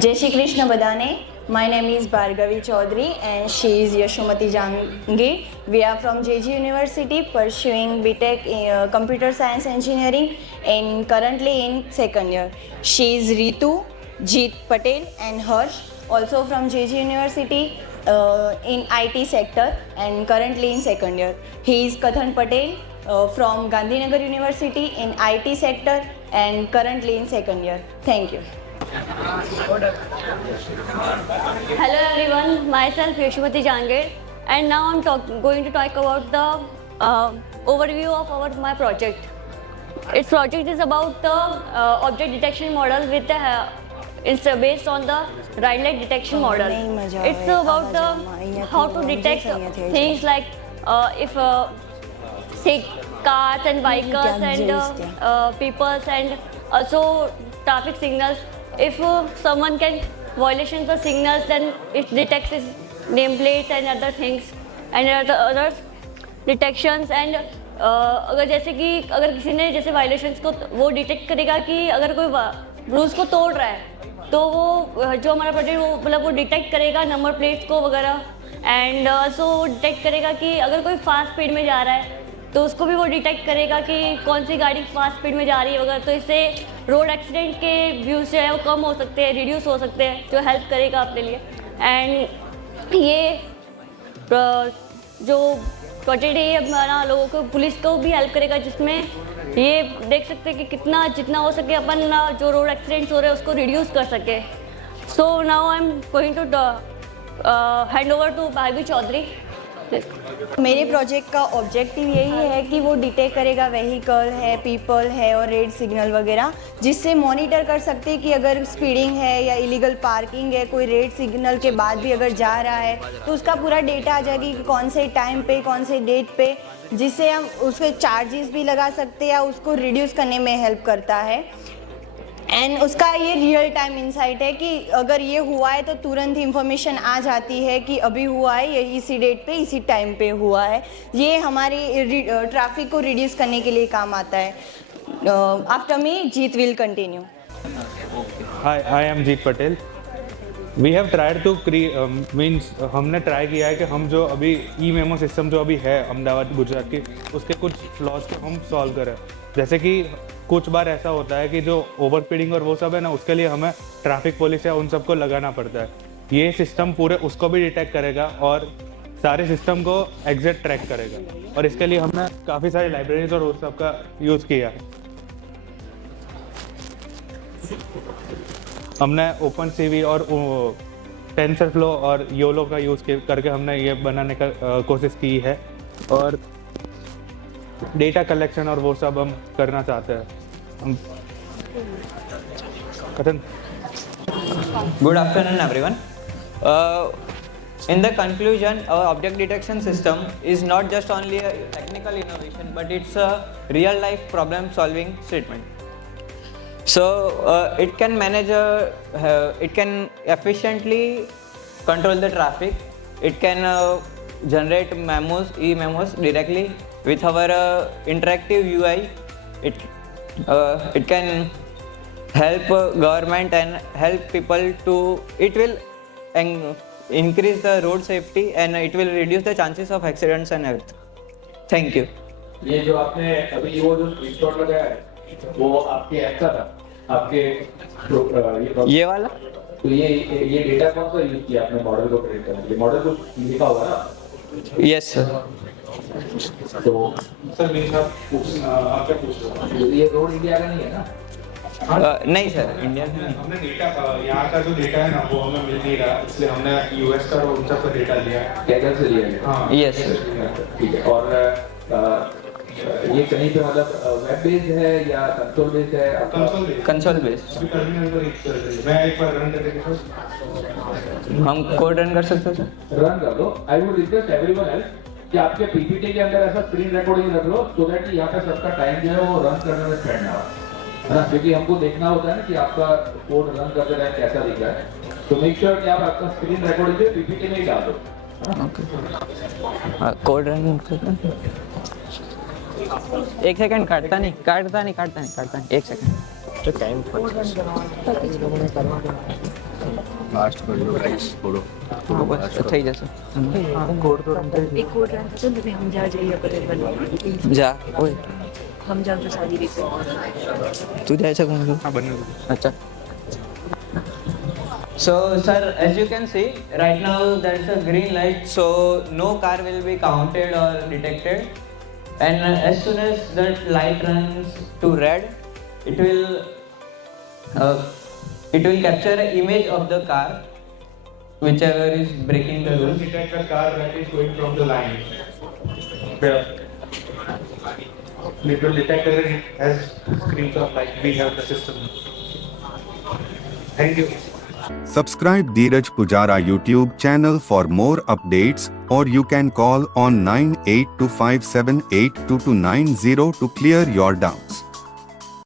जय श्री कृष्ण बधाने. My name is Bhargavi Chaudhary and she is Yashomati Jangir. We are from JG University pursuing BTech Computer Science Engineering and currently in second year. She is Ritu, Jeet Patel and Harsh, also from JG University in IT sector and currently in second year. He is Kathan Patel from Gandhinagar University in IT sector and currently in second year. Thank you. Hello everyone, myself Yashomati Jangir, and now I'm going to talk about the overview of my project. Its project is about the object detection model with the it's based on the ride light detection model. It's about the how to detect things like if say cars and bikers and peoples and also traffic signals. If someone can violation the signals, then it detects his nameplates and other things and other detections. And अगर जैसे कि अगर किसी ने जैसे violations को वो detect करेगा कि अगर कोई रूल्स को तोड़ रहा है तो वो जो हमारा प्रोजेक्ट वो मतलब वो डिटेक्ट करेगा नंबर प्लेट्स को वगैरह एंड सो डिटेक्ट करेगा कि अगर कोई फास्ट स्पीड में जा रहा है तो उसको भी वो डिटेक्ट करेगा कि कौन सी गाड़ी फास्ट स्पीड में जा रही है वगैरह. तो इससे रोड एक्सीडेंट के व्यूज़ जो है वो कम हो सकते हैं, रिड्यूस हो सकते हैं, जो हेल्प करेगा अपने लिए. एंड ये जो प्रोजेक्ट है ये हमारा लोगों को पुलिस को भी हेल्प करेगा, जिसमें ये देख सकते हैं कि कितना जितना हो सके अपन जो रोड एक्सीडेंट्स हो रहे हैं उसको रिड्यूस कर सके. So now I am going to hand over to Bhargavi Chaudhary. मेरे प्रोजेक्ट का ऑब्जेक्टिव यही है कि वो डिटेक्ट करेगा व्हीकल है, पीपल है और रेड सिग्नल वगैरह, जिससे मॉनिटर कर सकते हैं कि अगर स्पीडिंग है या इलीगल पार्किंग है, कोई रेड सिग्नल के बाद भी अगर जा रहा है तो उसका पूरा डेटा आ जाएगी कि कौन से टाइम पे कौन से डेट पे, जिससे हम उसके चार्जेस भी लगा सकते हैं या उसको रिड्यूस करने में हेल्प करता है. एंड उसका ये रियल टाइम इंसाइट है कि अगर ये हुआ है तो तुरंत इंफॉर्मेशन आ जाती है कि अभी हुआ है, ये इसी डेट पे इसी टाइम पे हुआ है. ये हमारी ट्रैफिक को रिड्यूस करने के लिए काम आता है. After me Jeet will continue. Hi, I am Jeet Patel. We have tried to means हमने ट्राई किया है कि हम जो अभी ई मेमो सिस्टम जो अभी है अहमदाबाद गुजरात की, उसके कुछ फ्लॉज को हम सॉल्व करें. जैसे कि कुछ बार ऐसा होता है कि जो ओवर स्पीडिंग और वो सब है ना, उसके लिए हमें ट्रैफिक पुलिस या उन सबको लगाना पड़ता है. ये सिस्टम पूरे उसको भी डिटेक्ट करेगा और सारे सिस्टम को एग्जैक्ट ट्रैक करेगा. और इसके लिए हमने काफ़ी सारी लाइब्रेरीज और उस सब का यूज़ किया. हमने ओपन सीवी और टेंसरफ्लो और योलो का यूज़ करके हमने ये बनाने का कोशिश की है. और डेटा कलेक्शन और वो सब हम करना चाहते हैं. Good afternoon, everyone. In the conclusion, our object detection system is not just only a technical innovation, but it's a real-life problem-solving statement. So it can manage, it can efficiently control the traffic. It can generate memos, e-memos directly with our interactive UI. It can help government and help people to, it will increase the road safety and it will reduce the chances of accidents and everything. Thank you. ये जो आपने अभी वो जो screenshot लगाया है वो आपके ऐप का था, आपके ये वाला. तो ये डेटा कौन सा यूज किया आपने मॉडल को ट्रेन करने के लिए? मॉडल को लिखा होगा ना? Yes sir. तो सर आप क्या पूछ रहे हो? ये रोड इंडिया का नहीं है ना? नहीं सर, इंडिया में नहीं. हमने डेटा यहाँ का जो डेटा है ना वो हमें मिल नहीं रहा, इसलिए हमने यूएस का और उन सब का डेटा लिया. कैटर से लिया है? हाँ. Yes sir. ठीक है. और ये कहीं पे मतलब वेब बेस्ड है या कंसोल बेस्ड है? Console based. मैं एक बार रन करके हम कोड रन कर सकते हैं सर? रन कर दो. I would request everyone else कि आपके पीपीटी के अंदर ऐसा स्क्रीन रिकॉर्डिंग रख लो सो दैट यहाँ पे सबका टाइम जो है वो रन करने में स्पेंड ना हो, है ना? क्योंकि हमको देखना होता है ना कि आपका कोड रन करते टाइम कैसा दिख रहा है. तो मेक श्योर कि आप आपका स्क्रीन रिकॉर्डिंग जो पीपीटी में ही डाल दो. ओके. कोड रन कर. एक सेकंड. काटता नहीं. एक सेकंड. फास्ट कर लो गाइस थोड़ो થઈ જશે એક કોડ રાખજો ને તમે સમજાવ જઈએ પટેલ બને જા ઓય સમજાવજો સારી રીતે તું જાય છે કોણ हाँ बने अच्छा so sir as you can see right now there's a green light so no car will be counted or detected and as soon as that light runs to red it will capture an image of the car whichever is breaking the rules. detect the car that is going from the line. It will detect whether it has screens of like we have the system. Thank you. Subscribe Dheeraj Pujara YouTube channel for more updates, or you can call on 9825782290 to clear your doubts.